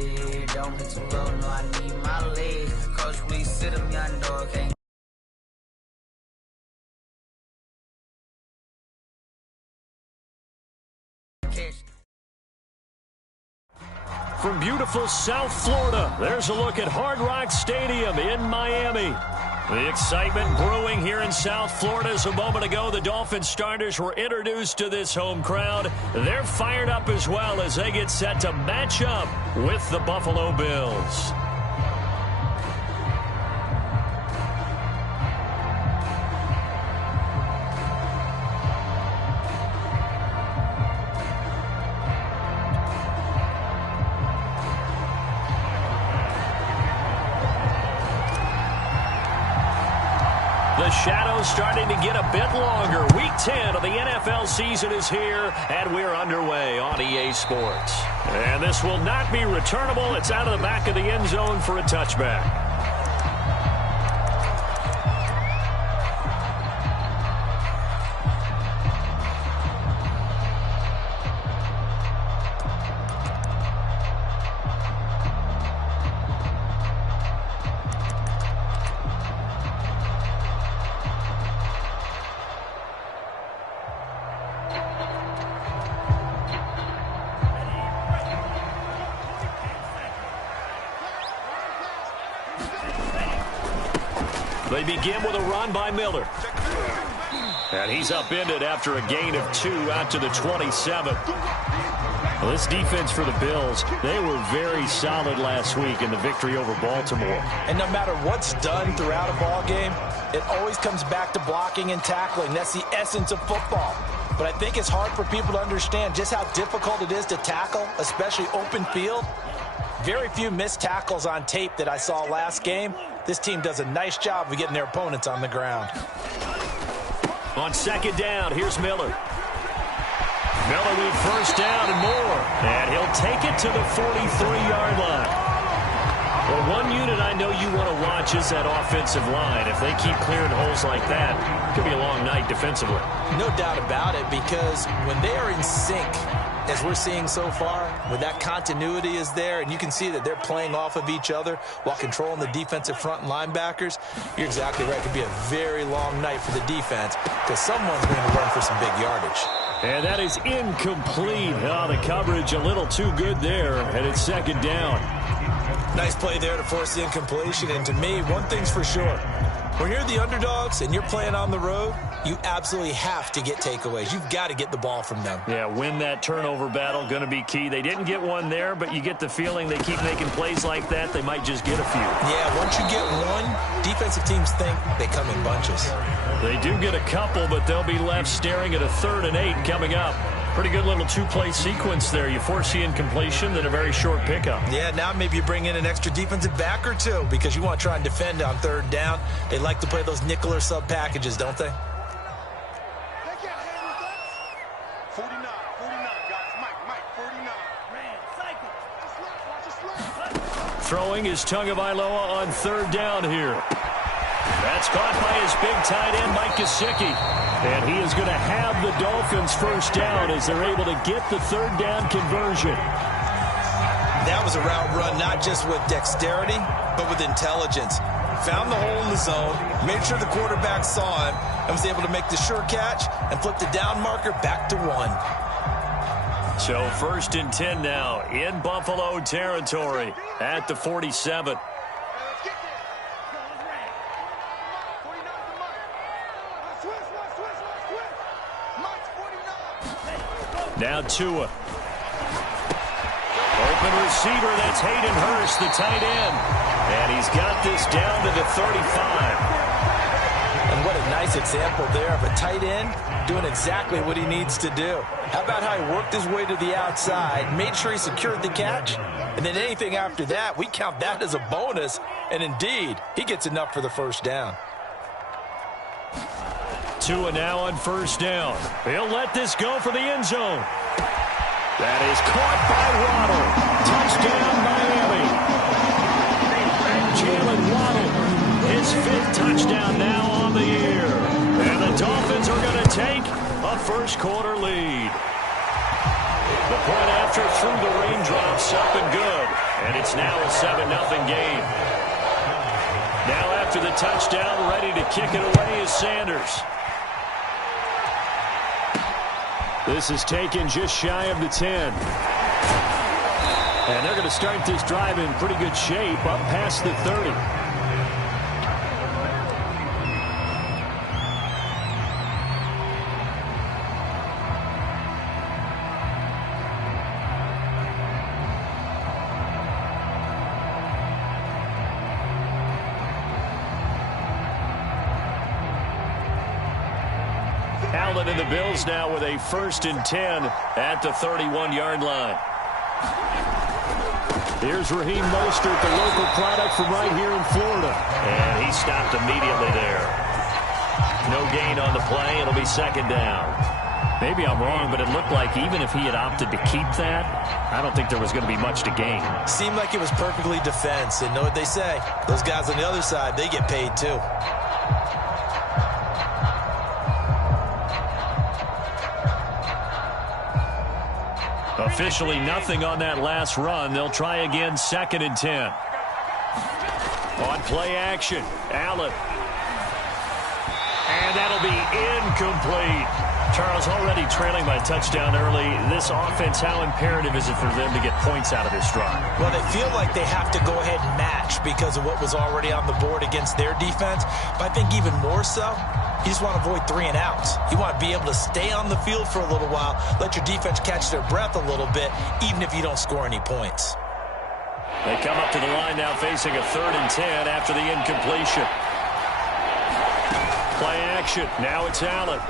sit here, don't get too low, no, I need my legs. Coach, please sit him, young dog, can't. From beautiful South Florida, there's a look at Hard Rock Stadium in Miami. The excitement brewing here in South Florida. As a moment ago, the Dolphins starters were introduced to this home crowd. They're fired up as well as they get set to match up with the Buffalo Bills. The shadow's starting to get a bit longer. Week 10 of the NFL season is here, and we're underway on EA Sports. And this will not be returnable. It's out of the back of the end zone for a touchback. They begin with a run by Miller. And he's upended after a gain of 2 out to the 27. Well, this defense for the Bills, they were very solid last week in the victory over Baltimore. And no matter what's done throughout a ball game, it always comes back to blocking and tackling. That's the essence of football. But I think it's hard for people to understand just how difficult it is to tackle, especially open field. Very few missed tackles on tape that I saw last game. This team does a nice job of getting their opponents on the ground. On second down, here's Miller. Miller with first down and more. And he'll take it to the 43-yard line. Well, one unit I know you want to watch is that offensive line. If they keep clearing holes like that, it could be a long night defensively. No doubt about it, because when they are in sync, as we're seeing so far, when that continuity is there, and you can see that they're playing off of each other while controlling the defensive front and linebackers, you're exactly right. It could be a very long night for the defense because someone's going to run for some big yardage. And that is incomplete. Oh, the coverage a little too good there, and it's second down. Nice play there to force the incompletion, and to me, one thing's for sure. When you're the underdogs and you're playing on the road, you absolutely have to get takeaways. You've got to get the ball from them. Yeah, win that turnover battle, going to be key. They didn't get one there, but you get the feeling they keep making plays like that, they might just get a few. Yeah, once you get one, defensive teams think they come in bunches. They do get a couple, but they'll be left staring at a 3rd and 8 coming up. Pretty good little two-play sequence there. You force the incompletion, then a very short pickup. Yeah, now maybe you bring in an extra defensive back or two because you want to try and defend on 3rd down. They like to play those nickel or sub packages, don't they? 49, guys. Mike, 49. Throwing is Tagovailoa on 3rd down here. That's caught by his big tight end, Mike Gesicki. And he is going to have the Dolphins first down as they're able to get the 3rd down conversion. That was a route run not just with dexterity, but with intelligence. Found the hole in the zone, made sure the quarterback saw him, and was able to make the sure catch and flip the down marker back to 1. So 1st and 10 now in Buffalo territory at the 47. Now Tua. Open receiver, that's Hayden Hurst, the tight end. And he's got this down to the 35. And what a nice example there of a tight end doing exactly what he needs to do. How about how he worked his way to the outside, made sure he secured the catch, and then anything after that, we count that as a bonus. And indeed, he gets enough for the first down. Tua now on first down. He'll let this go for the end zone. That is caught by Waddle. Touchdown, Miami. Jalen Waddle, his 5th touchdown now on the year. And the Dolphins are going to take a first-quarter lead. The point after through the raindrops, up and good. And it's now a 7-0 game. Now after the touchdown, ready to kick it away is Sanders. This is taken just shy of the 10. And they're going to start this drive in pretty good shape up past the 30. Allen and the Bills now with a 1st and 10 at the 31-yard line. Here's Raheem Mostert, the local product from right here in Florida. And he stopped immediately there. No gain on the play. It'll be 2nd down. Maybe I'm wrong, but it looked like even if he had opted to keep that, I don't think there was going to be much to gain. Seemed like it was perfectly defense. And know what they say? Those guys on the other side, they get paid too. Officially nothing on that last run. They'll try again, 2nd and 10. On play action, Allen. And that'll be incomplete. Charles, already trailing by a touchdown early. This offense, how imperative is it for them to get points out of this drive? Well, they feel like they have to go ahead and match because of what was already on the board against their defense. But I think even more so, you just want to avoid 3 and outs. You want to be able to stay on the field for a little while, let your defense catch their breath a little bit, even if you don't score any points. They come up to the line now facing a 3rd and 10 after the incompletion. Play action. Now it's Allen.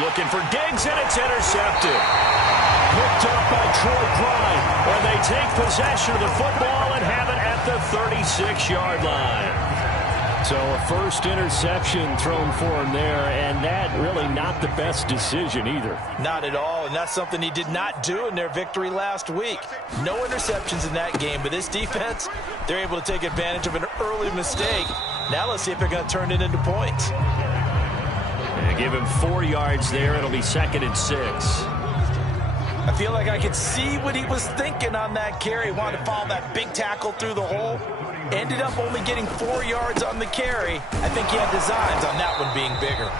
Looking for Diggs, and it's intercepted. Picked up by Troy Pride, where they take possession of the football and have it at the 36-yard line. So a first interception thrown for him there, and that really not the best decision either. Not at all, and that's something he did not do in their victory last week. No interceptions in that game, but this defense, they're able to take advantage of an early mistake. Now let's see if they're going to turn it into points. And give him 4 yards there. It'll be 2nd and 6. I feel like I could see what he was thinking on that carry. Wanted to follow that big tackle through the hole. Ended up only getting 4 yards on the carry. I think he had designs on that one being bigger.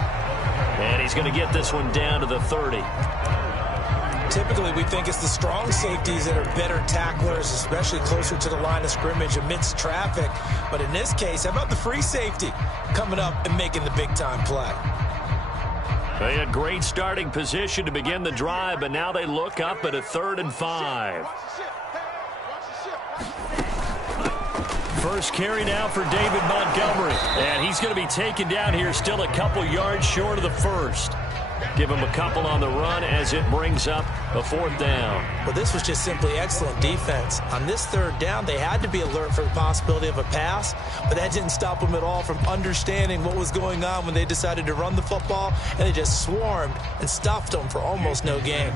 And he's going to get this one down to the 30. Typically, we think it's the strong safeties that are better tacklers, especially closer to the line of scrimmage amidst traffic. But in this case, how about the free safety coming up and making the big-time play? They had great starting position to begin the drive, but now they look up at a 3rd and 5. First carry now for David Montgomery. And he's going to be taken down here still a couple yards short of the first. Give him a couple on the run as it brings up a 4th down. Well, this was just simply excellent defense. On this 3rd down, they had to be alert for the possibility of a pass, but that didn't stop them at all from understanding what was going on when they decided to run the football, and they just swarmed and stuffed them for almost no gain.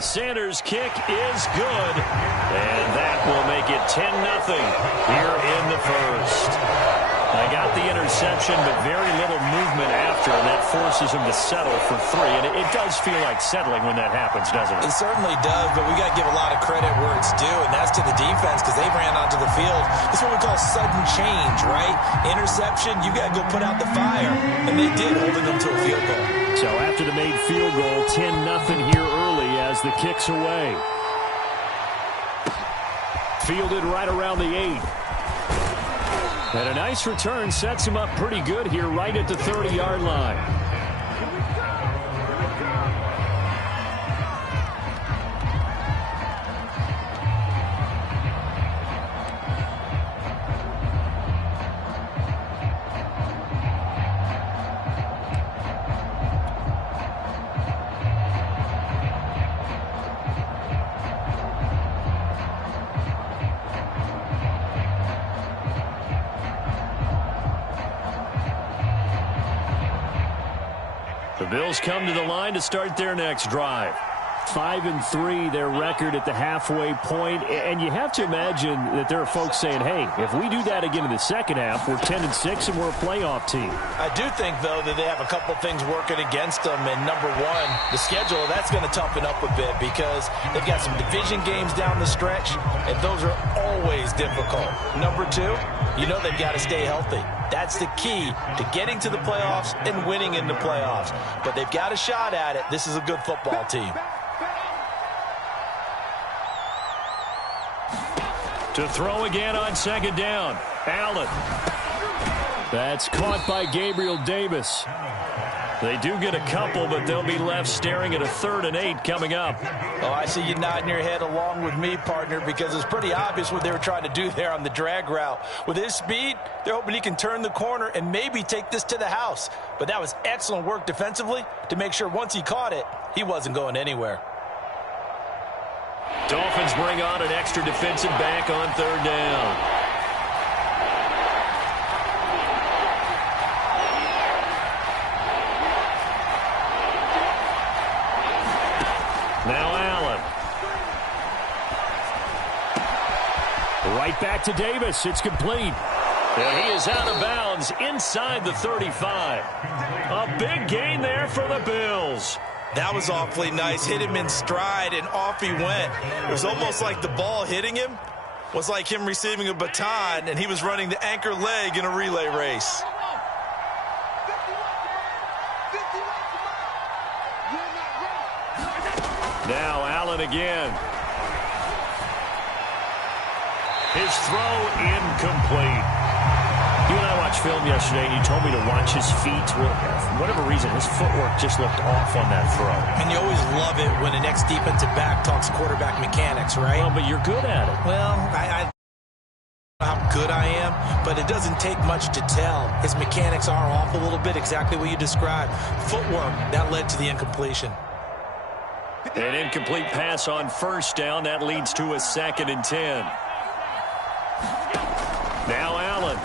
Sanders' kick is good, and that will make it 10-0 here in the first. I got the interception, but very little movement after, and that forces him to settle for 3. And it does feel like settling when that happens, doesn't it? It certainly does, but we got to give a lot of credit where it's due, and that's to the defense because they ran onto the field. It's what we call sudden change, right? Interception, you got to go put out the fire, and they did, holding them to a field goal. So after the made field goal, 10-0 here early as the kick's away. Fielded right around the 8. And a nice return sets him up pretty good here right at the 30-yard line. The Bills come to the line to start their next drive. 5-3, their record at the halfway point. And you have to imagine that there are folks saying, hey, if we do that again in the second half, we're 10-6 and we're a playoff team. I do think, though, that they have a couple things working against them. And number one, the schedule, that's going to toughen up a bit because they've got some division games down the stretch, and those are always difficult. Number two, you know they've got to stay healthy. That's the key to getting to the playoffs and winning in the playoffs. But they've got a shot at it. This is a good football team. To throw again on second down. Allen. That's caught by Gabriel Davis. They do get a couple, but they'll be left staring at a 3rd and 8 coming up. Oh, I see you nodding your head along with me, partner, because it's pretty obvious what they were trying to do there on the drag route. With his speed, they're hoping he can turn the corner and maybe take this to the house. But that was excellent work defensively to make sure once he caught it, he wasn't going anywhere. Dolphins bring on an extra defensive back on 3rd down. Now Allen. Right back to Davis. It's complete. And he is out of bounds inside the 35. A big gain there for the Bills. That was awfully nice. Hit him in stride, and off he went. It was almost like the ball hitting him was like him receiving a baton, and he was running the anchor leg in a relay race. Now Allen again. His throw incomplete. You and I watched film yesterday, and you told me to watch his feet. For whatever reason, his footwork just looked off on that throw. And you always love it when the next defensive back talks quarterback mechanics, right? Well, but you're good at it. Well, I don't know how good I am, but it doesn't take much to tell. His mechanics are off a little bit, exactly what you described. Footwork, that led to the incompletion. An incomplete pass on 1st down. That leads to a 2nd and 10. Now Allen.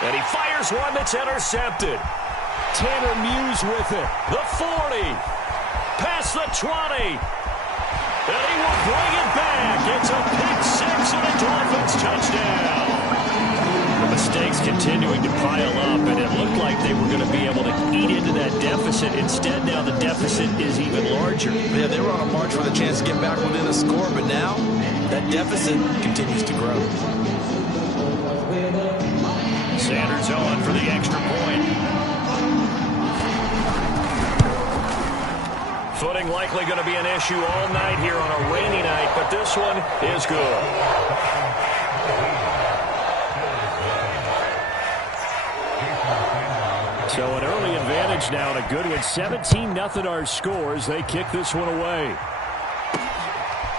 And he fires one that's intercepted. Tanner Muse with it. The 40. Past the 20. And he will bring it back. It's a pick 6 and a Dolphins touchdown. The mistakes continuing to pile up, and it looked like they were going to be able to eat into that deficit. Instead, now the deficit is even larger. Yeah, they were on a march with a chance to get back within a score, but now that deficit continues to grow. Sanders on for the extra point. Footing likely going to be an issue all night here on a rainy night, but this one is good. So an early advantage now and a good one. 17-0 our scores. They kick this one away.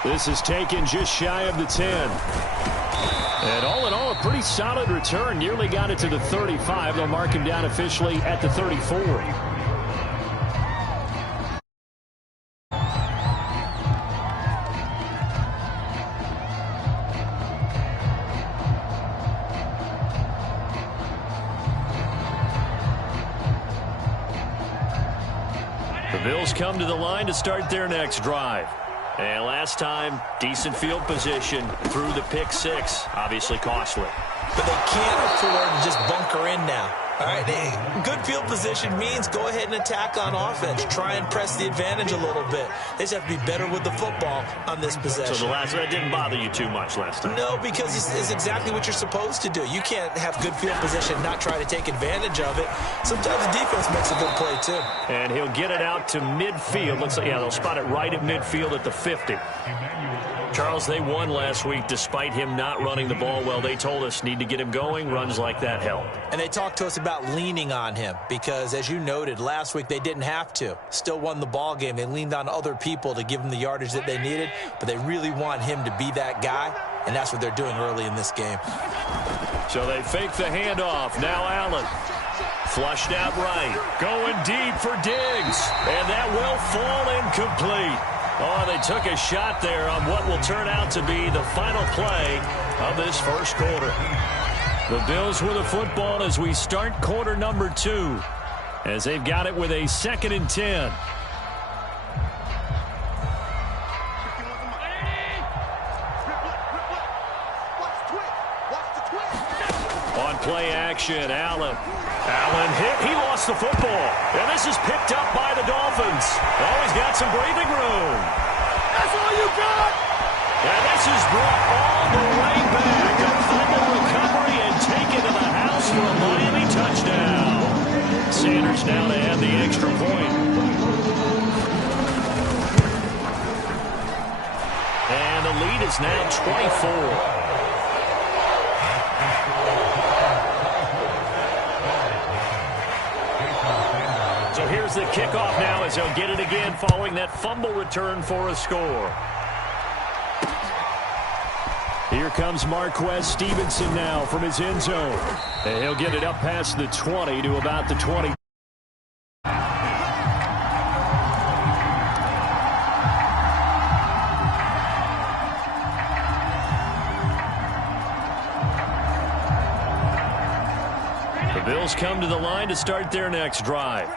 This is taken just shy of the 10. And all in all, a pretty solid return. Nearly got it to the 35. They'll mark him down officially at the 34. The Bills come to the line to start their next drive. And last time, decent field position through the pick 6. Obviously costly. But they can't afford to just bunker in now. All right, good field position means go ahead and attack on offense. Try and press the advantage a little bit. They just have to be better with the football on this possession. So that didn't bother you too much last time? No, because it's exactly what you're supposed to do. You can't have good field position and not try to take advantage of it. Sometimes the defense makes a good play, too. And he'll get it out to midfield. Looks like, yeah, they'll spot it right at midfield at the 50. Charles, they won last week despite him not running the ball well. They told us need to get him going. Runs like that help. And they talked to us about leaning on him because, as you noted, last week they didn't have to. Still won the ball game. They leaned on other people to give them the yardage that they needed, but they really want him to be that guy, and that's what they're doing early in this game. So they fake the handoff. Now Allen. Flushed out right. Going deep for Diggs. And that will fall incomplete. Oh, they took a shot there on what will turn out to be the final play of this first quarter. The Bills with the football as we start quarter number 2, as they've got it with a 2nd and 10. play action. Allen hit. He lost the football. And this is picked up by the Dolphins. Oh, he's got some breathing room. That's all you got? And this is brought all the way back. A fumble recovery and taken to the house for a Miami touchdown. Sanders now to add the extra point. And the lead is now 24. So here's the kickoff now as they'll get it again following that fumble return for a score. Here comes Marquez Stevenson now from his end zone. And he'll get it up past the 20 to about the 20. The Bills come to the line to start their next drive.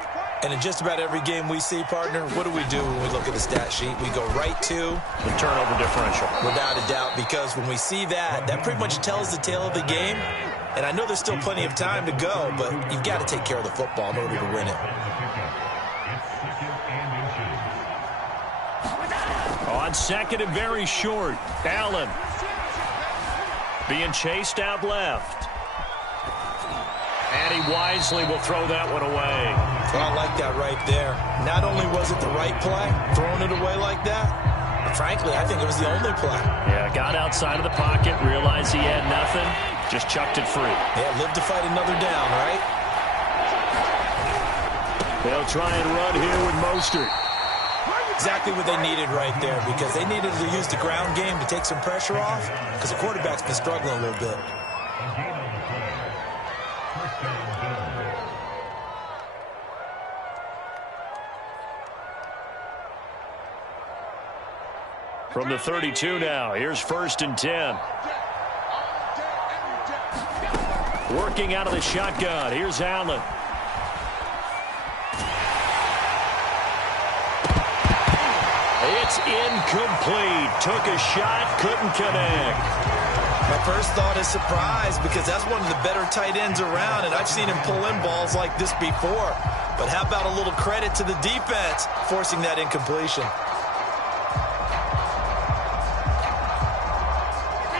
And in just about every game we see, partner, what do we do when we look at the stat sheet? We go right to the turnover differential. Without a doubt, because when we see that, that pretty much tells the tale of the game. And I know there's still plenty of time to go, but you've got to take care of the football in order to win it. On second and very short, Allen being chased out left. And he wisely will throw that one away. Well, I like that right there. Not only was it the right play, throwing it away like that, but frankly, I think it was the only play. Yeah, got outside of the pocket, realized he had nothing, just chucked it free. Yeah, live to fight another down, right? They'll try and run here with Mostert. Exactly what they needed right there, because they needed to use the ground game to take some pressure off, because the quarterback's been struggling a little bit. From the 32 now, here's 1st and 10. Working out of the shotgun, here's Allen. It's incomplete. Took a shot, couldn't connect. My first thought is surprise, because that's one of the better tight ends around, and I've seen him pull in balls like this before. But how about a little credit to the defense forcing that incompletion?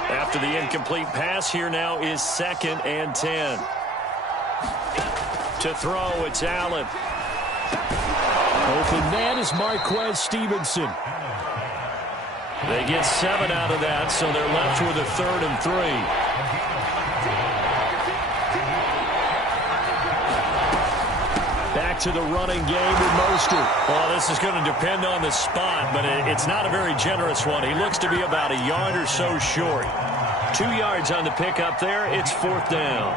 After the incomplete pass, here now is 2nd and 10. To throw, it's Allen. Open man is Marquez Stevenson. They get 7 out of that, so they're left with a 3rd and 3. Back to the running game with Mostert. Well, this is going to depend on the spot, but it's not a very generous one. He looks to be about a yard or so short. 2 yards on the pickup there. It's 4th down.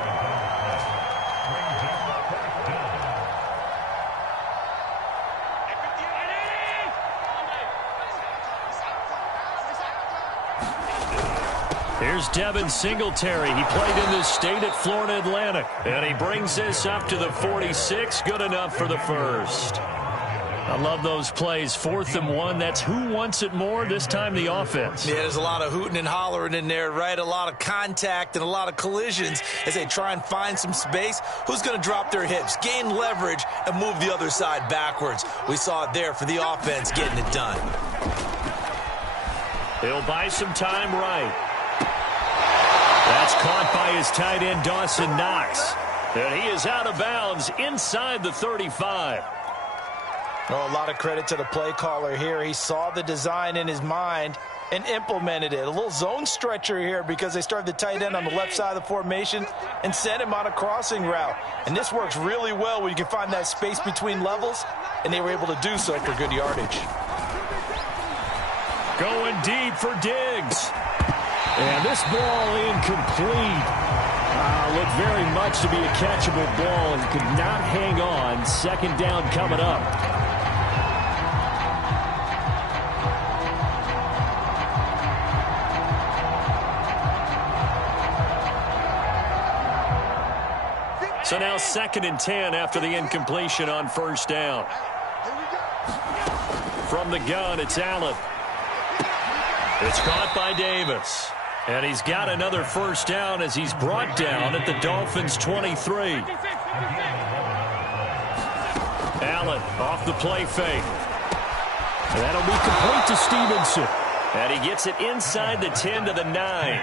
Here's Devin Singletary. He played in this state at Florida Atlantic. And he brings this up to the 46. Good enough for the first. I love those plays. 4th and 1. That's who wants it more, this time the offense. Yeah, there's a lot of hooting and hollering in there, right? A lot of contact and a lot of collisions as they try and find some space. Who's going to drop their hips, gain leverage, and move the other side backwards? We saw it there for the offense getting it done. He'll buy some time right. That's caught by his tight end, Dawson Knox. And he is out of bounds inside the 35. Oh, a lot of credit to the play caller here. He saw the design in his mind and implemented it. A little zone stretcher here because they started the tight end on the left side of the formation and sent him on a crossing route. And this works really well when you can find that space between levels, and they were able to do so for good yardage. Going deep for Diggs. And this ball incomplete. Looked very much to be a catchable ball and could not hang on. 2nd down coming up. So now 2nd and 10 after the incompletion on 1st down. From the gun, it's Allen. It's caught by Davis. And he's got another first down as he's brought down at the Dolphins' 23. Allen off the play fake. And that'll be complete to Stevenson. And he gets it inside the 10 to the 9.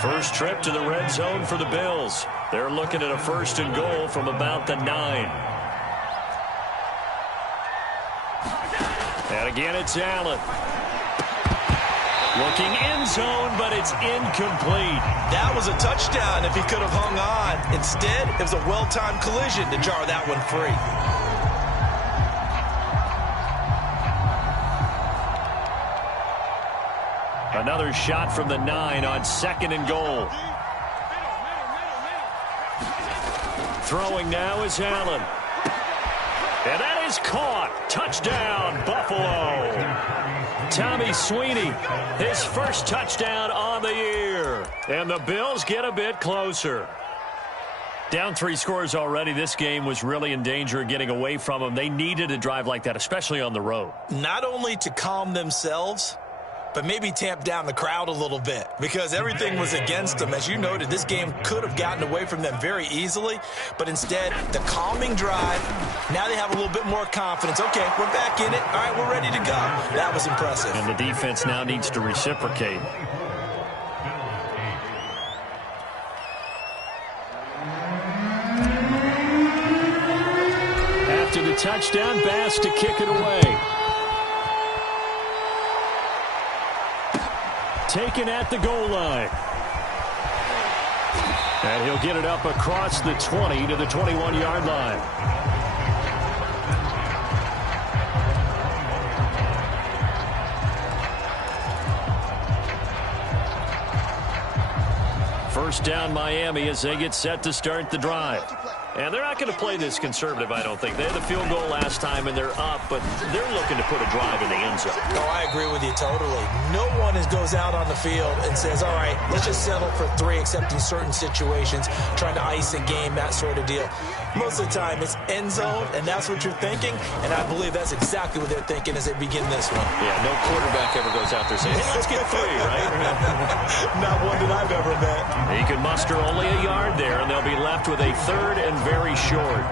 First trip to the red zone for the Bills. They're looking at a first and goal from about the 9. And again, it's Allen. Looking end zone, but it's incomplete. That was a touchdown if he could have hung on. Instead, it was a well-timed collision to jar that one free. Another shot from the 9 on second and goal. Throwing now is Allen. And that is caught. Touchdown, Buffalo. Tommy Sweeney, his first touchdown on the year. And the Bills get a bit closer. Down 3 scores already. This game was really in danger of getting away from them. They needed a drive like that, especially on the road. Not only to calm themselves, but maybe tamp down the crowd a little bit because everything was against them. As you noted, this game could have gotten away from them very easily, but instead, the calming drive, now they have a little bit more confidence. Okay, we're back in it. All right, we're ready to go. That was impressive. And the defense now needs to reciprocate. After the touchdown, Bass to kick it away. Taken at the goal line. And he'll get it up across the 20 to the 21-yard line. First down Miami as they get set to start the drive. And they're not going to play this conservative, I don't think. They had the field goal last time, and they're up, but they're looking to put a drive in the end zone. Oh, I agree with you totally. No one goes out on the field and says, all right, let's just settle for 3, except in certain situations, trying to ice a game, that sort of deal. Most of the time, it's end zone, and that's what you're thinking, and I believe that's exactly what they're thinking as they begin this one. Yeah, no quarterback ever goes out there saying, hey, let's get 3, right? Not one that I've ever met. He can muster only a yard there, and they'll be left with a third and very short.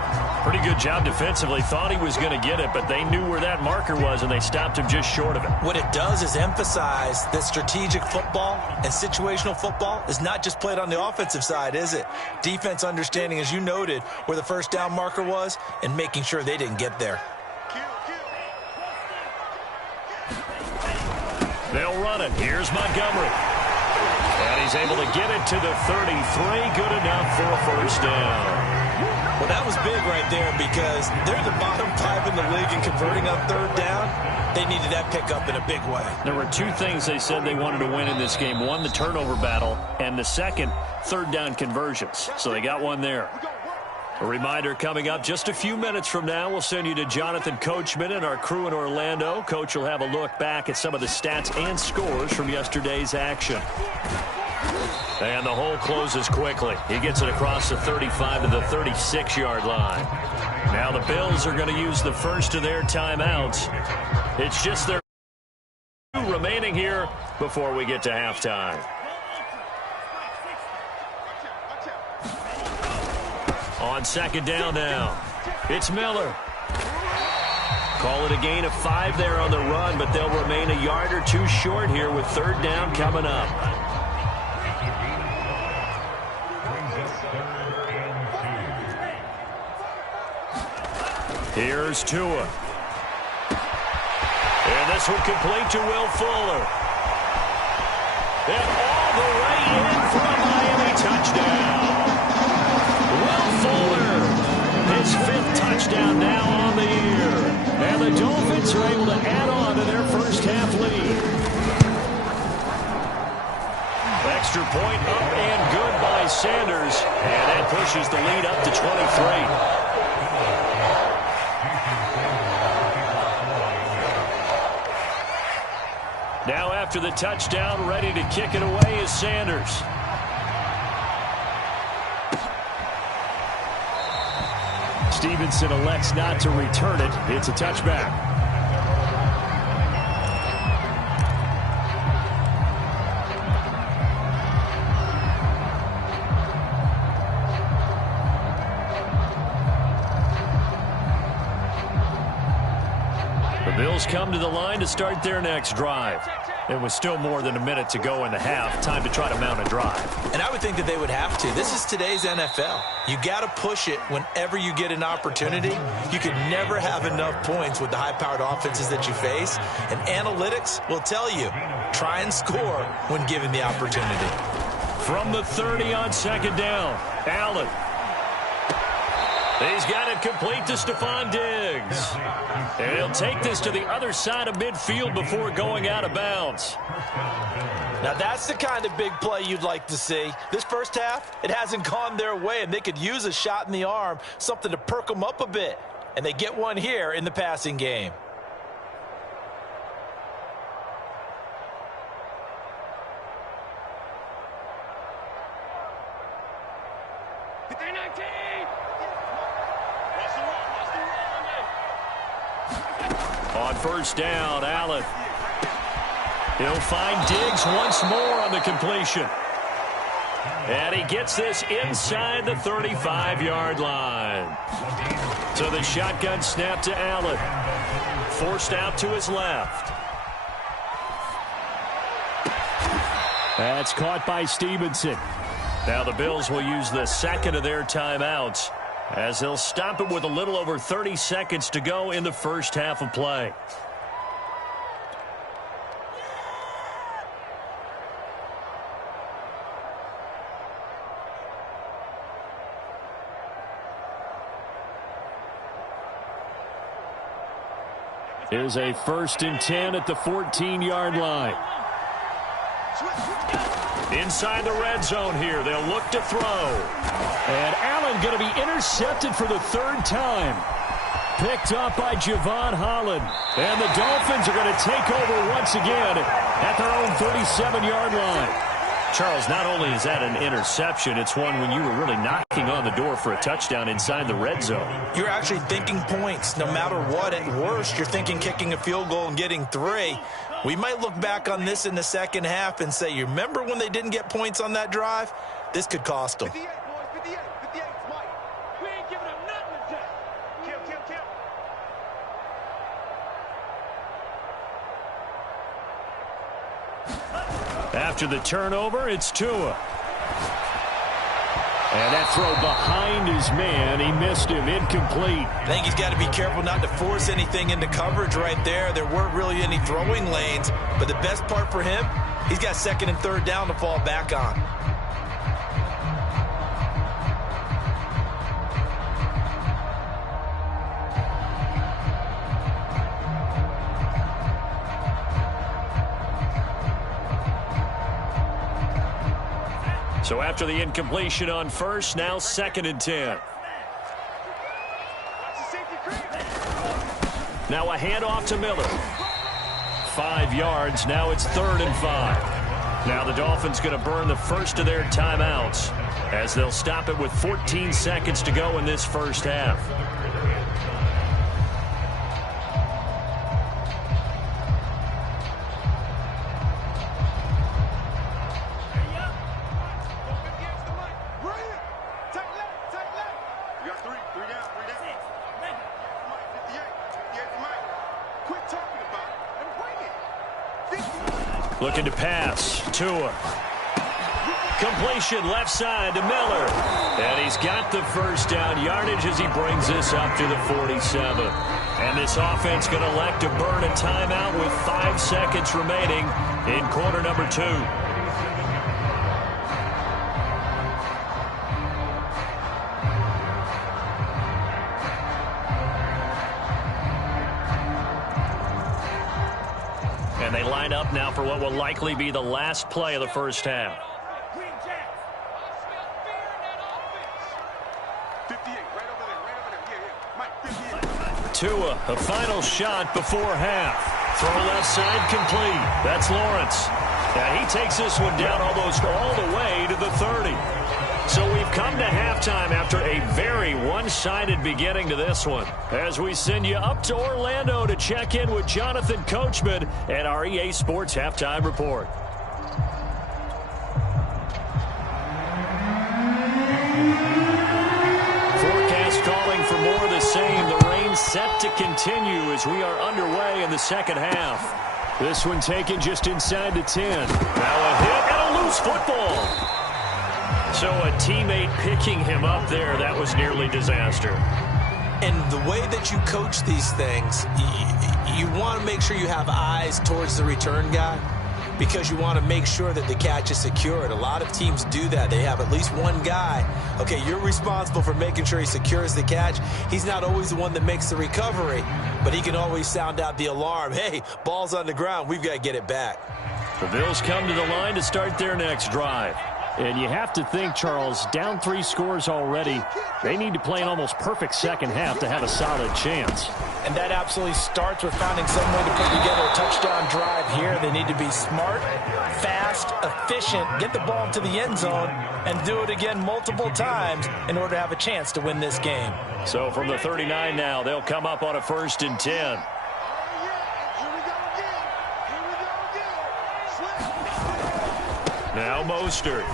Pretty good job defensively. Thought he was going to get it, but they knew where that marker was, and they stopped him just short of it. What it does is emphasize that strategic football and situational football is not just played on the offensive side, is it? Defense understanding, as you noted, where the first down marker was and making sure they didn't get there. They'll run it. Here's Montgomery. And he's able to get it to the 33. Good enough for a first down. Well, that was big right there because they're the bottom 5 in the league in converting on third down. They needed that pickup in a big way. There were 2 things they said they wanted to win in this game. One, the turnover battle, and the second, third down conversions. So they got one there. A reminder coming up just a few minutes from now. We'll send you to Jonathan Coachman and our crew in Orlando. Coach will have a look back at some of the stats and scores from yesterday's action. And the hole closes quickly. He gets it across the 35 to the 36-yard line. Now the Bills are going to use the first of their timeouts. It's just their 2 remaining here before we get to halftime. On second down now, it's Miller. Call it a gain of 5 there on the run, but they'll remain a yard or 2 short here with third down coming up. Here's Tua. And this will complete to Will Fuller. And all the way in for a Miami touchdown. Will Fuller, his 5th touchdown now on the year. And the Dolphins are able to add on to their first half lead. Extra point up and good by Sanders. And that pushes the lead up to 23. Now after the touchdown, ready to kick it away is Sanders. Stevenson elects not to return it. It's a touchback. Bills come to the line to start their next drive. It was still more than a minute to go in the half. Time to try to mount a drive. And I would think that they would have to. This is today's NFL. You got to push it whenever you get an opportunity. You can never have enough points with the high-powered offenses that you face. And analytics will tell you, try and score when given the opportunity. From the 30 on second down, Allen. He's got it complete to Stephon Diggs. And he'll take this to the other side of midfield before going out of bounds. Now, that's the kind of big play you'd like to see. This first half, it hasn't gone their way, and they could use a shot in the arm, something to perk them up a bit. And they get one here in the passing game. On first down, Allen. He'll find Diggs once more on the completion. And he gets this inside the 35-yard line. So the shotgun snap to Allen. Forced out to his left. That's caught by Stevenson. Now the Bills will use the second of their timeouts, as they'll stop it with a little over 30 seconds to go in the first half of play. Here's a 1st and 10 at the 14-yard line. Inside the red zone here, they'll look to throw. And Allen going to be intercepted for the 3rd time. Picked up by Javon Holland. And the Dolphins are going to take over once again at their own 37-yard line. Charles, not only is that an interception, it's one when you were really knocking on the door for a touchdown inside the red zone. You're actually thinking points. No matter what, at worst, you're thinking kicking a field goal and getting 3. We might look back on this in the second half and say, you remember when they didn't get points on that drive? This could cost them. 58, boys, 58, 58, Mike. We ain't giving them nothing to take. Kill. After the turnover, it's Tua. And that throw behind his man, he missed him, incomplete. I think he's got to be careful not to force anything into coverage right there. There weren't really any throwing lanes, but the best part for him, he's got 2nd and 3rd down to fall back on. So after the incompletion on first, now 2nd and 10. Now a handoff to Miller. 5 yards. Now it's 3rd and 5. Now the Dolphins going to burn the first of their timeouts, as they'll stop it with 14 seconds to go in this first half. Looking to pass. Tua. Completion left side to Miller. And he's got the first down yardage as he brings this up to the 47. And this offense going to elect to burn a timeout with 5 seconds remaining in quarter number 2. And they line up now for what will likely be the last play of the first half. Tua, a final shot before half. Throw left side complete. That's Lawrence. And he takes this one down almost all the way to the 30. So we've come to halftime after a very one-sided beginning to this one, as we send you up to Orlando to check in with Jonathan Coachman at our EA Sports Halftime Report. Forecast calling for more of the same. The rain action set to continue as we are underway in the second half. This one taken just inside the 10. Now a hit and a loose football. So a teammate picking him up there, that was nearly disaster. And the way that you coach these things, you want to make sure you have eyes towards the return guy because you want to make sure that the catch is secured. A lot of teams do that. They have at least one guy. Okay, you're responsible for making sure he secures the catch. He's not always the one that makes the recovery, but he can always sound out the alarm. Hey, ball's on the ground. We've got to get it back. The Bills come to the line to start their next drive. And you have to think, Charles, down 3 scores already. They need to play an almost perfect second half to have a solid chance. And that absolutely starts with finding some way to put together a touchdown drive here. They need to be smart, fast, efficient, get the ball into the end zone, and do it again multiple times in order to have a chance to win this game. So from the 39 now, they'll come up on a 1st and 10. Now Mostert.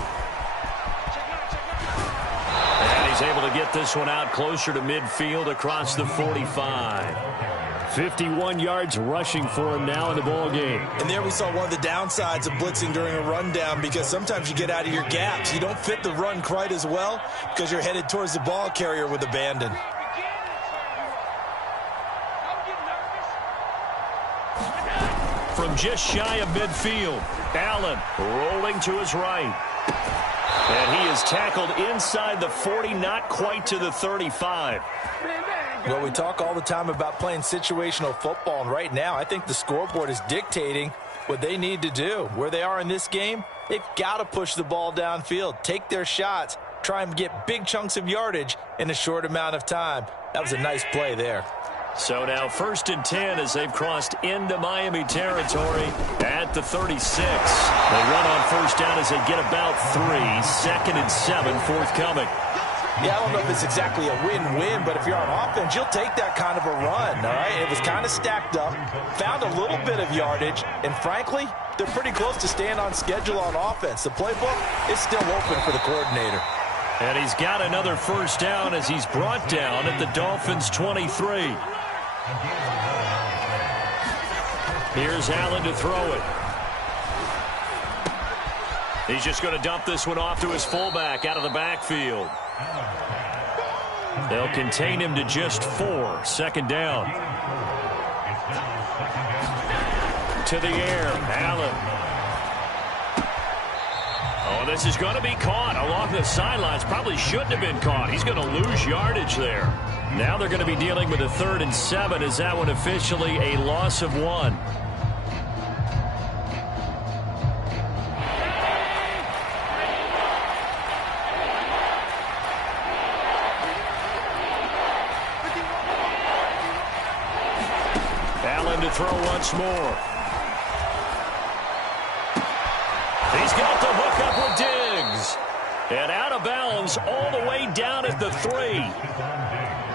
And he's able to get this one out closer to midfield across the 45. 51 yards rushing for him now in the ball game. And there we saw one of the downsides of blitzing during a rundown because sometimes you get out of your gaps. You don't fit the run quite as well because you're headed towards the ball carrier with abandon. From just shy of midfield, Allen rolling to his right. And he is tackled inside the 40, not quite to the 35. Well, we talk all the time about playing situational football, and right now I think the scoreboard is dictating what they need to do. Where they are in this game, they've got to push the ball downfield, take their shots, try and get big chunks of yardage in a short amount of time. That was a nice play there. So now 1st and 10 as they've crossed into Miami territory at the 36. They run on 1st down as they get about 3. 2nd and 7 forthcoming. Yeah, I don't know if it's exactly a win-win, but if you're on offense, you'll take that kind of a run, all right? It was kind of stacked up, found a little bit of yardage, and frankly, they're pretty close to staying on schedule on offense. The playbook is still open for the coordinator. And he's got another 1st down as he's brought down at the Dolphins' 23. Here's Allen to throw it. He's just going to dump this one off to his fullback out of the backfield. They'll contain him to just 4. 2nd down. To the air, Allen. Oh, this is going to be caught along the sidelines. Probably shouldn't have been caught. He's going to lose yardage there. Now they're going to be dealing with a 3rd and 7. Is that one officially a loss of 1? Allen to throw once more. He's got the hook up with Diggs. And out of bounds all the way down at the 3.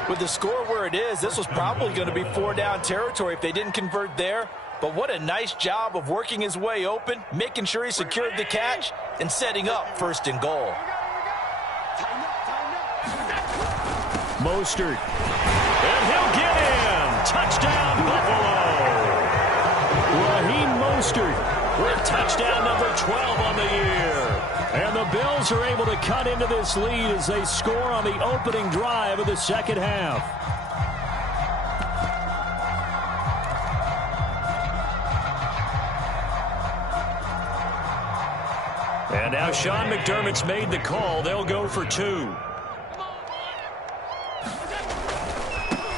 With the score where it is, this was probably going to be 4-down territory if they didn't convert there. But what a nice job of working his way open, making sure he secured the catch, and setting up 1st and goal. Mostert. And he'll get in. Touchdown, Buffalo. Raheem Mostert with touchdown number 12 on the year. And the Bills are able to cut into this lead as they score on the opening drive of the second half. And now Sean McDermott's made the call. They'll go for 2.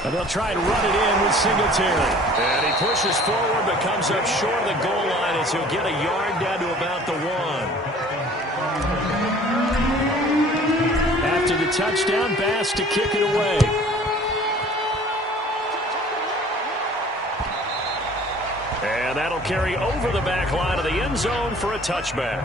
And they'll try and run it in with Singletary. And he pushes forward but comes up short of the goal line as he'll get a yard down to about the 1. After the touchdown, Bass to kick it away. And that'll carry over the back line of the end zone for a touchback.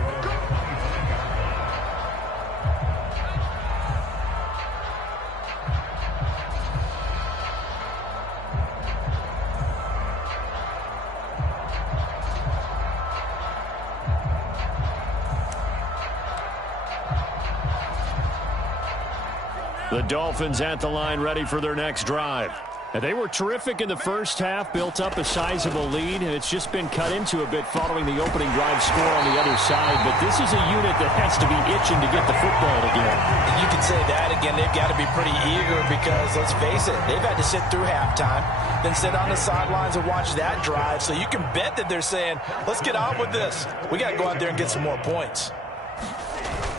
The Dolphins at the line ready for their next drive. And they were terrific in the first half, built up a sizable lead, and it's just been cut into a bit following the opening drive score on the other side. But this is a unit that has to be itching to get the football again. And you can say that again. They've got to be pretty eager because, let's face it, they've had to sit through halftime, then sit on the sidelines and watch that drive. So you can bet that they're saying, let's get on with this. We got to go out there and get some more points.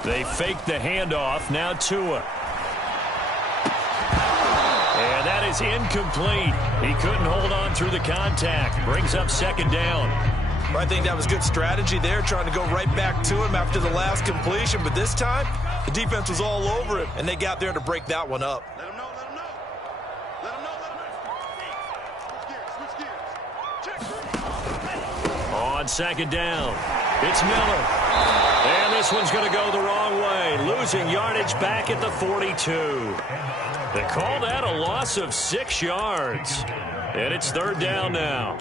They faked the handoff. Now Tua. And that is incomplete. He couldn't hold on through the contact. Brings up second down. Well, I think that was good strategy there, trying to go right back to him after the last completion. But this time, the defense was all over him, and they got there to break that one up. Let him know, let him know. Let him know, let him know. Switch gears. On second down, it's Miller. And this one's going to go the wrong way. Losing yardage back at the 42. They call that a loss of 6 yards. And it's third down now.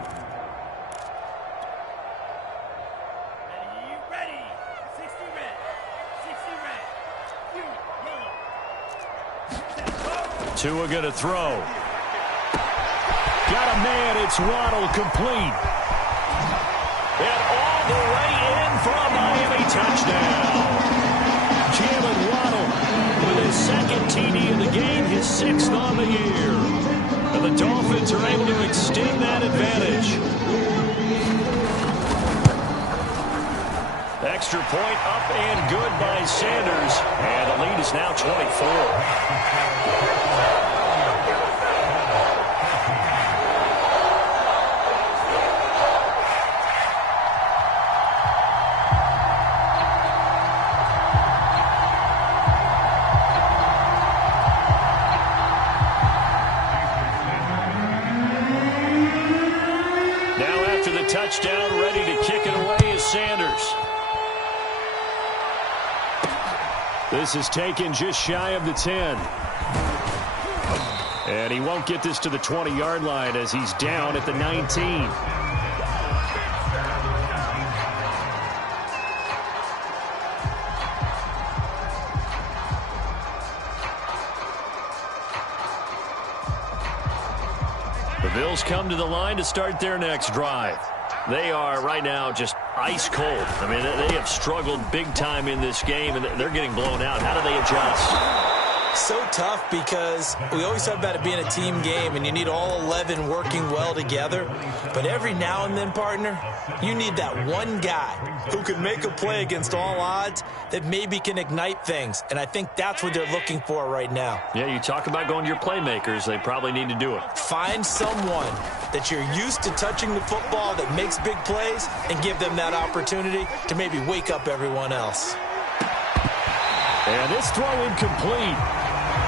Ready. 60 red. 60 red. Tua going to throw. Got a man. It's Waddle complete. And all the way in for a Miami touchdown. Jalen Waddle with his second TD of the game, his 6th on the year. And the Dolphins are able to extend that advantage. Extra point up and good by Sanders. And the lead is now 24. Touchdown, ready to kick it away is Sanders. This is taken just shy of the 10. And he won't get this to the 20-yard line as he's down at the 19. The Bills come to the line to start their next drive. They are right now just ice cold. I mean, they have struggled big time in this game, and they're getting blown out. How do they adjust? So tough because we always talk about it being a team game, and you need all 11 working well together. But every now and then, partner, you need that one guy who can make a play against all odds that maybe can ignite things. And I think that's what they're looking for right now. Yeah, you talk about going to your playmakers. They probably need to do it. Find someone that you're used to touching the football that makes big plays and give them that opportunity to maybe wake up everyone else. And this throw incomplete.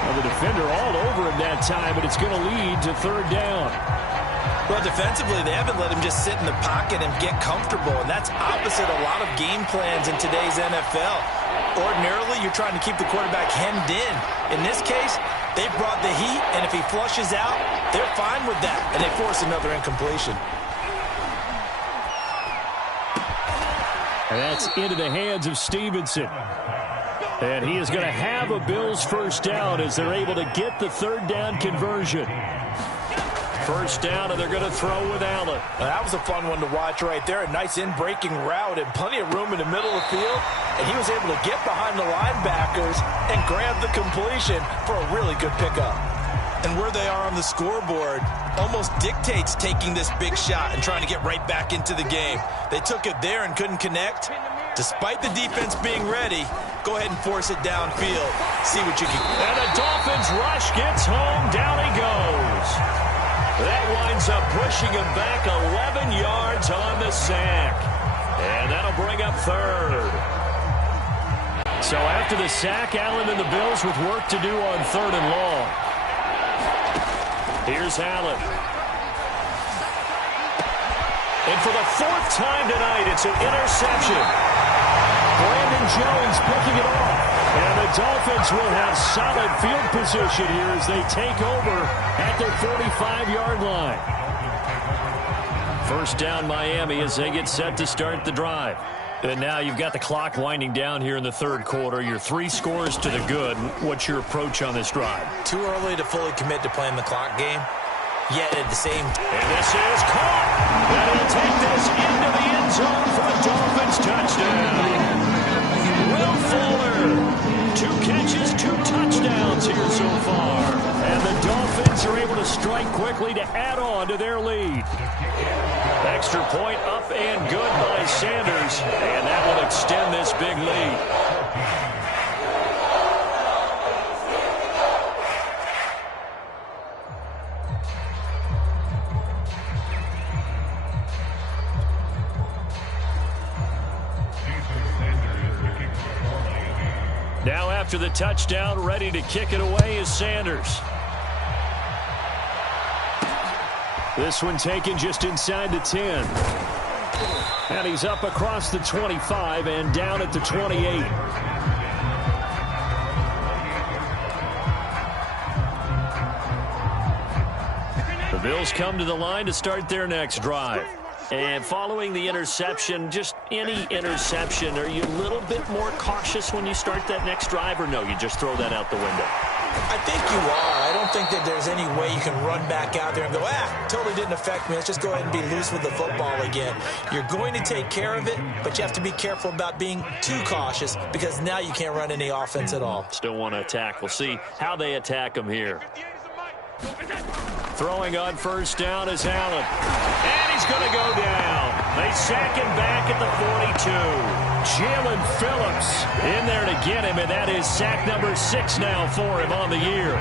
Well, the defender all over him that time, but it's going to lead to third down. Well, defensively, they haven't let him just sit in the pocket and get comfortable, and that's opposite a lot of game plans in today's NFL. Ordinarily, you're trying to keep the quarterback hemmed in. In this case, they brought the heat, and if he flushes out, they're fine with that, and they force another incompletion. And that's into the hands of Stevenson. And he is going to have a Bills first down as they're able to get the third down conversion. First down, and they're going to throw with Allen. That was a fun one to watch right there. A nice in-breaking route and plenty of room in the middle of the field. And he was able to get behind the linebackers and grab the completion for a really good pickup. And where they are on the scoreboard almost dictates taking this big shot and trying to get right back into the game. They took it there and couldn't connect. Despite the defense being ready, go ahead and force it downfield. See what you can get. And the Dolphins rush gets home. Down he goes. That winds up pushing him back 11 yards on the sack. And that'll bring up third. So after the sack, Allen and the Bills with work to do on third and long. Here's Allen. And for the 4th time tonight, it's an interception. Brandon Jones picking it off. And the Dolphins will have solid field position here as they take over at their 45-yard line. First down Miami as they get set to start the drive. And now you've got the clock winding down here in the third quarter. Your 3 scores to the good. What's your approach on this drive? Too early to fully commit to playing the clock game. Yet at the same time. And this is caught. And he'll take this into the end zone for a Dolphins touchdown. Will Fuller, 2 catches, 2 touchdowns here so far. And the Dolphins are able to strike quickly to add on to their lead. Extra point up and good by Sanders. And that will extend this big lead. Now after the touchdown, ready to kick it away is Sanders. This one taken just inside the 10. And he's up across the 25 and down at the 28. The Bills come to the line to start their next drive. And following the interception, just any interception, are you a little bit more cautious when you start that next drive, or no, you just throw that out the window? I think you are. I don't think that there's any way you can run back out there and go, totally didn't affect me. Let's just go ahead and be loose with the football again. You're going to take care of it, but you have to be careful about being too cautious because now you can't run any offense at all. Still want to attack. We'll see how they attack them here. Throwing on first down is Allen. And he's going to go down. They sack him back at the 42. Jalen Phillips in there to get him, and that is sack number 6 now for him on the year.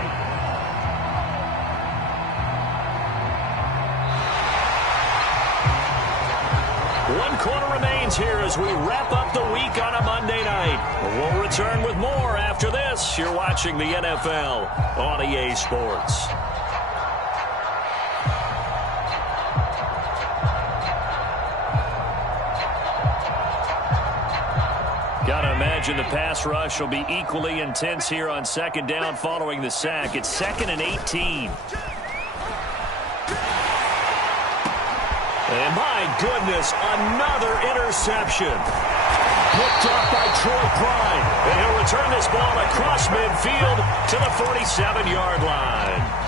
One quarter remains here as we wrap up the week on a Monday night. We'll return with more after this. You're watching the NFL on EA Sports. Gotta imagine the pass rush will be equally intense here on second down following the sack. It's 2nd and 18. And my goodness, another interception. Picked up by Troy Pride. And he'll return this ball across midfield to the 47-yard line.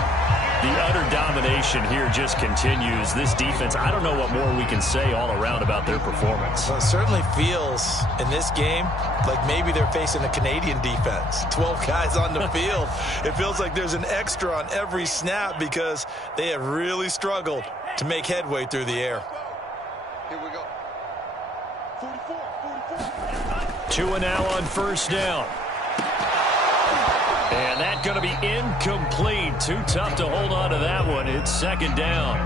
The utter domination here just continues. This defense, I don't know what more we can say all around about their performance. Well, it certainly feels in this game like maybe they're facing a Canadian defense. 12 guys on the field. It feels like there's an extra on every snap because they have really struggled to make headway through the air. Here we go. 44. 2 and now on first down. And that's going to be incomplete. Too tough to hold on to that one. It's second down.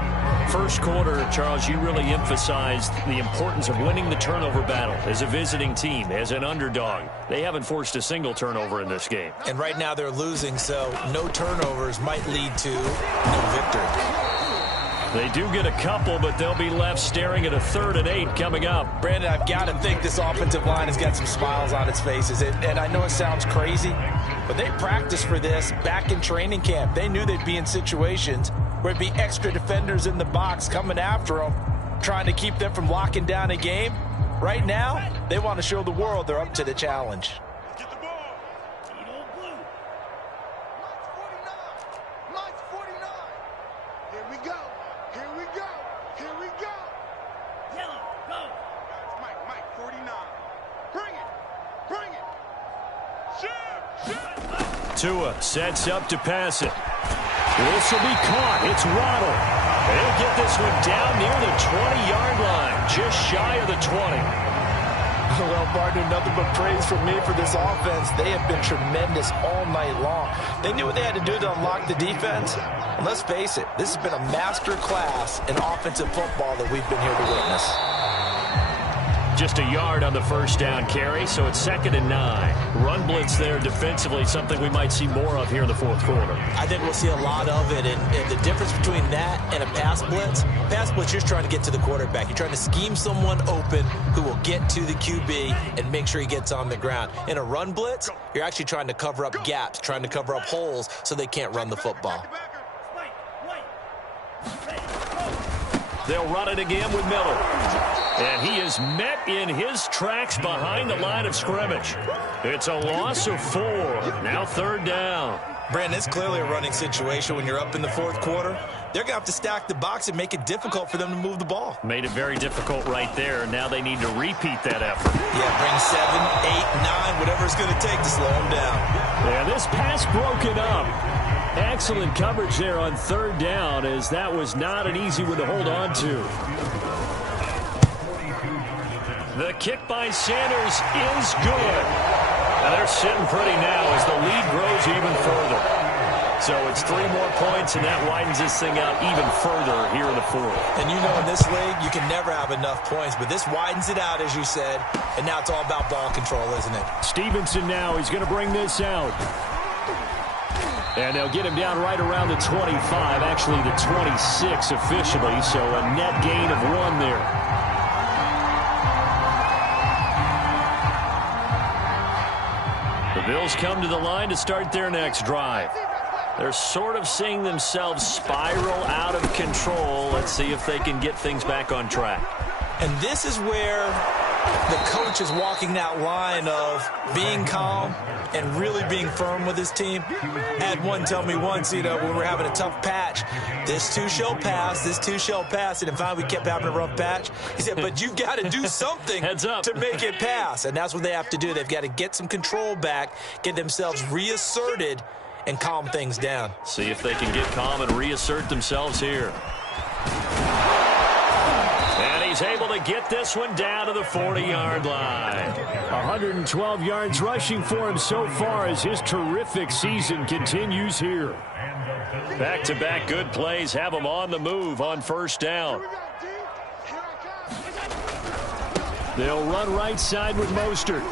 First quarter, Charles, you really emphasized the importance of winning the turnover battle as a visiting team, as an underdog. They haven't forced a single turnover in this game. And right now they're losing, so no turnovers might lead to no victory. They do get a couple, but they'll be left staring at a 3rd and 8 coming up. Brandon, I've got to think this offensive line has got some smiles on its faces. And I know it sounds crazy, but they practiced for this back in training camp. They knew they'd be in situations where it'd be extra defenders in the box coming after them, trying to keep them from locking down a game. Right now, they want to show the world they're up to the challenge. Tua sets up to pass it. This will be caught. It's Waddle. They'll get this one down near the 20-yard line, just shy of the 20. Well, partner, nothing but praise from me for this offense. They have been tremendous all night long. They knew what they had to do to unlock the defense. And let's face it, this has been a master class in offensive football that we've been here to witness. Just a yard on the first down carry, so it's 2nd and 9. Run blitz there defensively, something we might see more of here in the fourth quarter. I think we'll see a lot of it, and the difference between that and a pass blitz, you're just trying to get to the quarterback. You're trying to scheme someone open who will get to the QB and make sure he gets on the ground. In a run blitz, you're actually trying to cover up gaps, trying to cover up holes so they can't run the football. They'll run it again with Miller. And he is met in his tracks behind the line of scrimmage. It's a loss of 4. Now 3rd down. Brandon, it's clearly a running situation when you're up in the 4th quarter. They're going to have to stack the box and make it difficult for them to move the ball. Made it very difficult right there. Now they need to repeat that effort. Yeah, bring 7, 8, 9, whatever it's going to take to slow them down. And this pass broken up. Excellent coverage there on 3rd down, as that was not an easy one to hold on to. The kick by Sanders is good. Now they're sitting pretty now as the lead grows even further. So it's 3 more points, and that widens this thing out even further here in the 4th. And you know in this league, you can never have enough points, but this widens it out, as you said, and now it's all about ball control, isn't it? Stevenson now, he's going to bring this out. And they'll get him down right around the 25, actually the 26 officially, so a net gain of 1 there. The Bills come to the line to start their next drive. They're sort of seeing themselves spiral out of control. Let's see if they can get things back on track. And this is where the coach is walking that line of being calm and really being firm with his team. I had one tell me once, when we're having a tough patch, this too shall pass, this too shall pass. And finally we kept having a rough patch. He said, but you've got to do something Heads up. to make it pass. And that's what they have to do. They've got to get some control back, get themselves reasserted, and calm things down. See if they can get calm and reassert themselves here. And he's able to get this one down to the 40-yard line. 112 yards rushing for him so far as his terrific season continues here. Back-to-back good plays have him on the move on 1st down. They'll run right side with Mostert.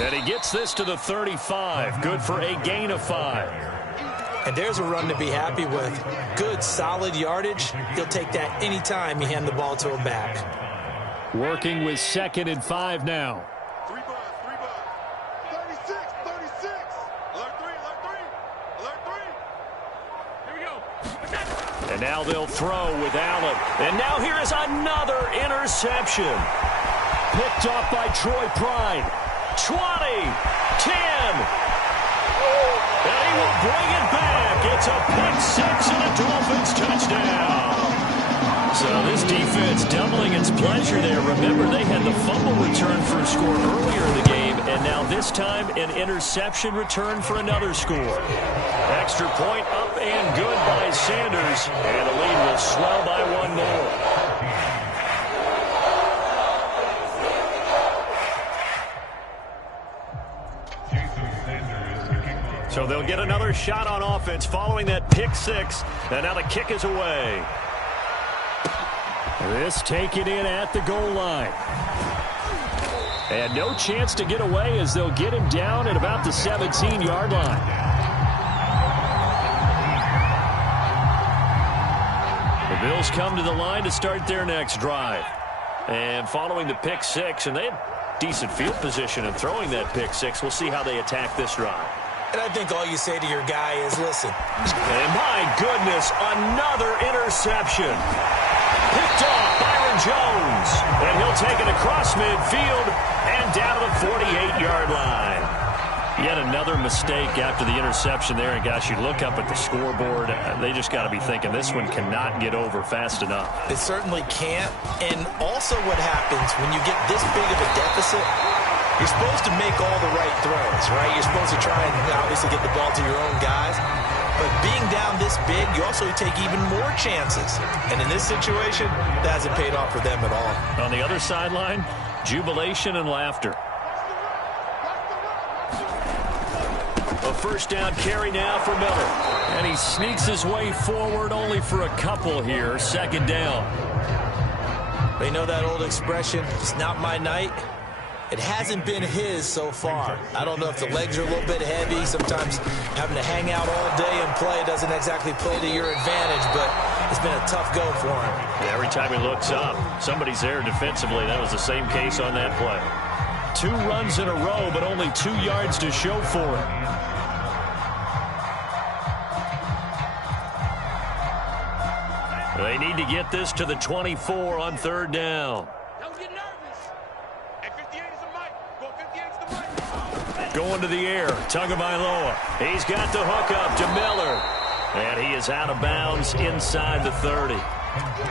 And he gets this to the 35. Good for a gain of 5. And there's a run to be happy with. Good, solid yardage. He'll take that anytime you hand the ball to a back. Working with 2nd and 5 now. 3 bucks. 36. Alert 3. Here we go. And now they'll throw with Allen. And now here is another interception. Picked off by Troy Pride. 20, 10. And he will bring it back. It's a pick 6 and a Dolphins touchdown. So this defense doubling its pleasure there. Remember, they had the fumble return for a score earlier in the game, and now this time an interception return for another score. Extra point up and good by Sanders, and the lead will swell by 1 more. So they'll get another shot on offense following that pick 6, and now the kick is away. This taken in at the goal line. And no chance to get away as they'll get him down at about the 17-yard line. The Bills come to the line to start their next drive. And following the pick 6, and they had decent field position in throwing that pick 6. We'll see how they attack this drive. And I think all you say to your guy is, listen. And my goodness, another interception. Picked off Byron Jones. And he'll take it across midfield and down to the 48-yard line. Yet another mistake after the interception there. And, gosh, you look up at the scoreboard. They just got to be thinking this one cannot get over fast enough. It certainly can't. And also what happens when you get this big of a deficit, you're supposed to make all the right throws, right? You're supposed to try and obviously get the ball to your own guys. But being down this big, you also take even more chances. And in this situation, that hasn't paid off for them at all. On the other sideline, jubilation and laughter. A 1st down carry now for Miller. And he sneaks his way forward only for a couple here. 2nd down. They know that old expression, it's not my night. It hasn't been his so far. I don't know if the legs are a little bit heavy. Sometimes having to hang out all day and play doesn't exactly play to your advantage, but it's been a tough go for him. Yeah, every time he looks up, somebody's there defensively. That was the same case on that play. 2 runs in a row, but only 2 yards to show for it. They need to get this to the 24 on 3rd down. Don't get nervous. At 58 is the mic. Go 58 is the mic. Going to the air, Tagovailoa. He's got the hook up to Miller. And he is out of bounds inside the 30.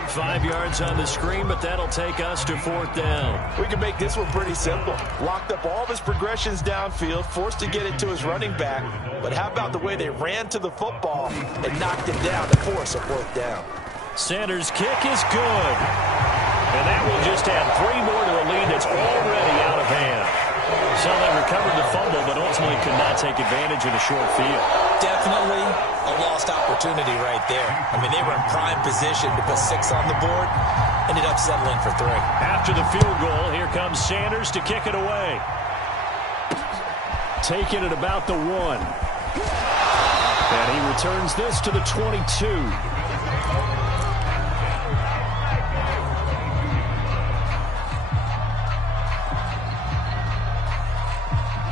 5 yards on the screen, but that'll take us to 4th down. We can make this one pretty simple. Locked up all of his progressions downfield, forced to get it to his running back. But how about the way they ran to the football and knocked him down to force a 4th down? Sanders' kick is good. And that will just add 3 more to a lead that's already out of hand. So they recovered the fumble, but ultimately could not take advantage of the short field. Definitely a lost opportunity right there. I mean, they were in prime position to put 6 on the board. Ended up settling for 3. After the field goal, here comes Sanders to kick it away. Taking it about the 1. And he returns this to the 22.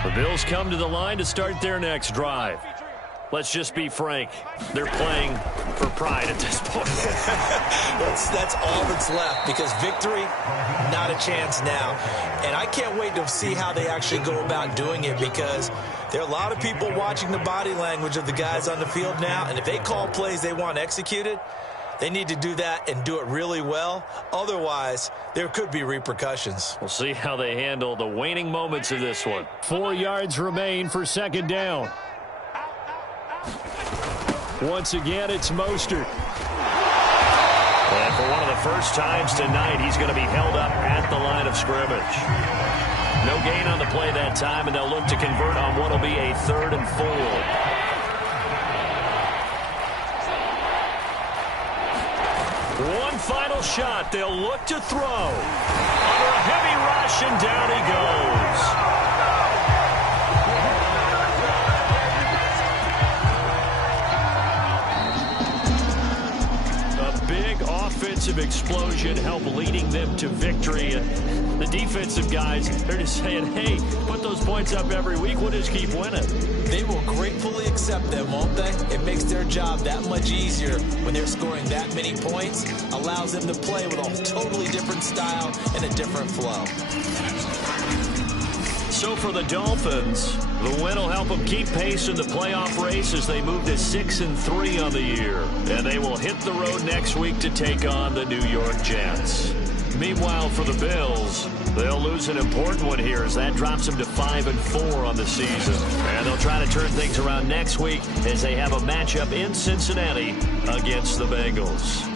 The Bills come to the line to start their next drive. Let's just be frank. They're playing for pride at this point. That's all that's left, because victory, not a chance now. And I can't wait to see how they actually go about doing it, because there are a lot of people watching the body language of the guys on the field now, and if they call plays they want executed, they need to do that and do it really well. Otherwise, there could be repercussions. We'll see how they handle the waning moments of this one. 4 yards remain for 2nd down. Once again, it's Mostert. And for one of the first times tonight, he's going to be held up at the line of scrimmage. No gain on the play that time, and they'll look to convert on what will be a 3rd and 4. One final shot. They'll look to throw. Under a heavy rush, and down he goes. A big offensive explosion helped leading them to victory. And the defensive guys, they're just saying, hey, put those points up every week. We'll just keep winning. They will gratefully accept them, won't they? It makes their job that much easier when they're scoring that many points. Allows them to play with a totally different style and a different flow. So for the Dolphins, the win will help them keep pace in the playoff race as they move to 6-3 on the year. And they will hit the road next week to take on the New York Jets. Meanwhile, for the Bills, they'll lose an important one here as that drops them to 5-4 on the season. And they'll try to turn things around next week as they have a matchup in Cincinnati against the Bengals.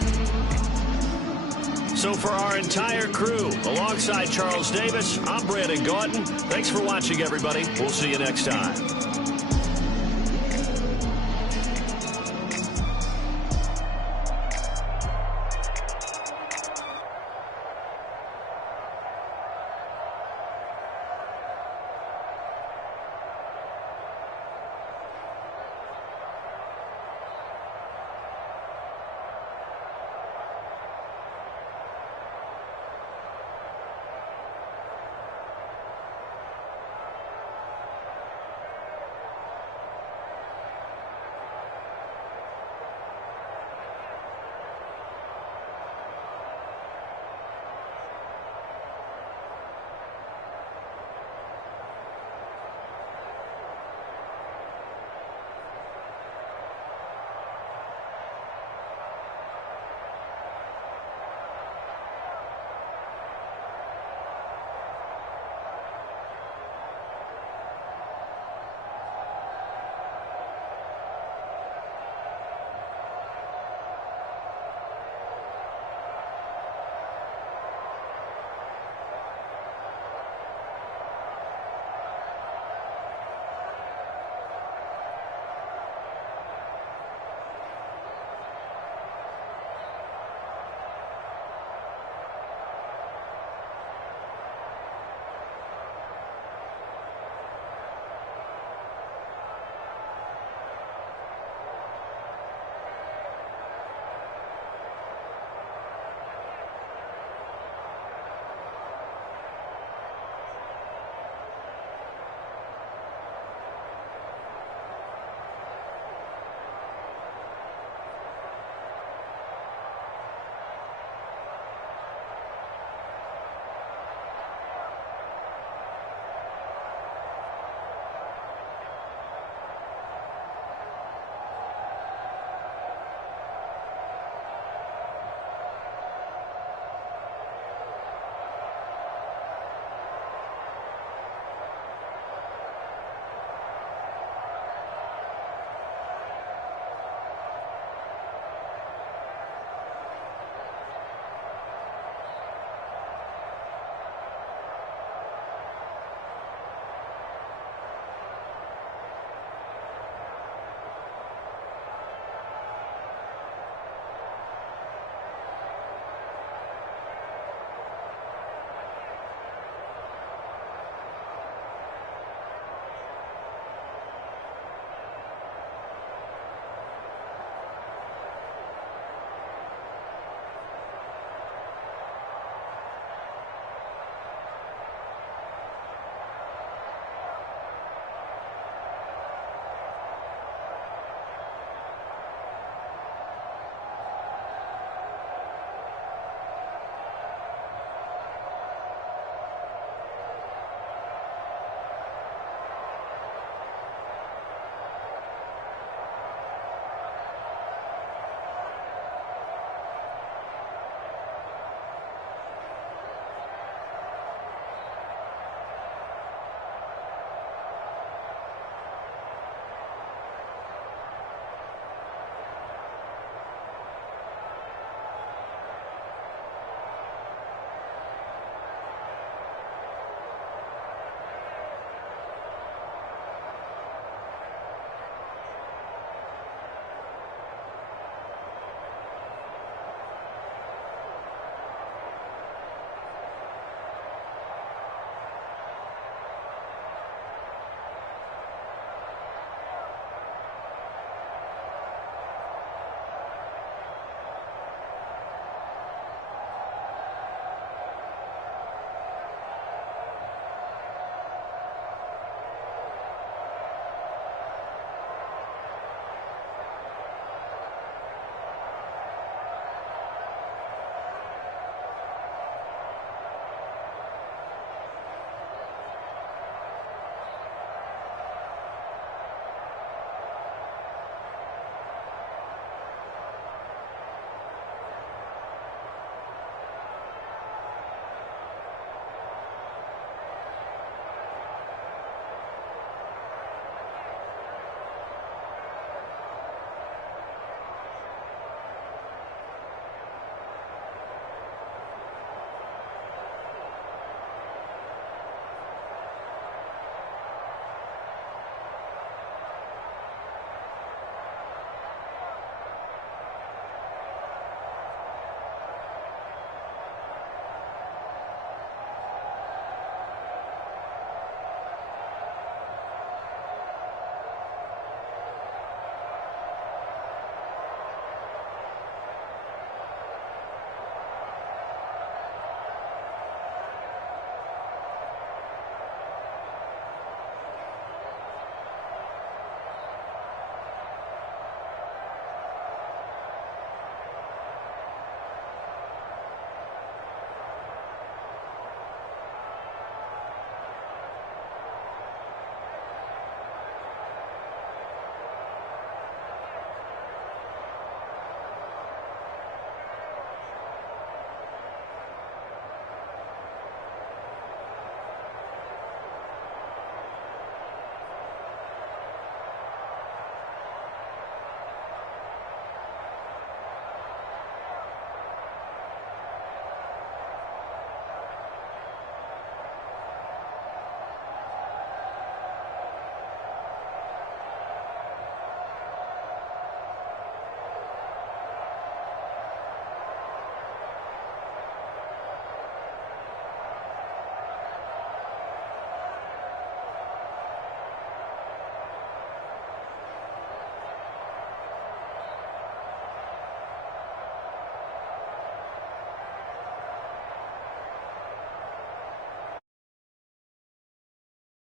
So for our entire crew, alongside Charles Davis, I'm Brandon Gautin. Thanks for watching, everybody. We'll see you next time.